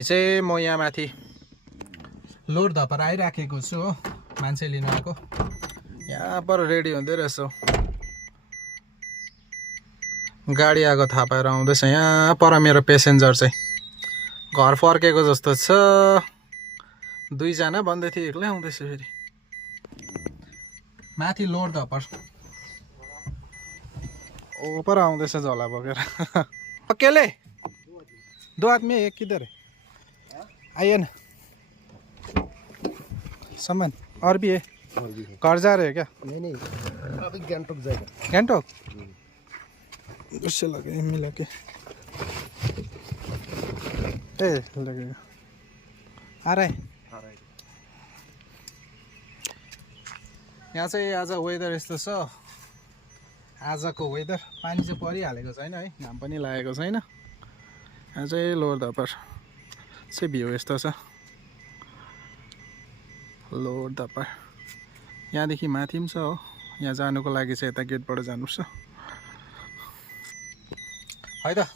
चाहिँ म यहाँ माथि लोड धपर आइराखेको छु हो, मान्छे लिनु आएको। यहाँ पर रेडी हुँदै रहेछ, गाडी आएको थाहा पाएर आउँदैछ। यहाँ पर मेरो पेसेन्जर चाहिँ घर फर्केको जस्तो छ, दुईजना भन्दै थिए, एक्लै आउँदैछ फेरि माथि लोड धपर ऊपर आउँदैछ झोला बोकेर। अकेले दो आदमी एक किधर है? आइए ना, सामान और भी है। कार जा रहे हैं क्या? नहीं अभी गैंगटॉक जाएगा। गैंगटॉक उससे लगे मिला के लगेगा। आ रहा है यहाँ चाहिँ आज वेदर यस्तो छ। आजको वेदर पानी चाहिँ परिहालेको छैन है, घाम पनि लागेको छैन। यहाँ चाहिँ लोड धपर चाहिँ भ्यू यस्तो छ। लोड धपर यहाँदेखि माथि पनि छ हो, यहाँ जानुको लागि चाहिँ यता गेटबाट जानुपर्छ है त।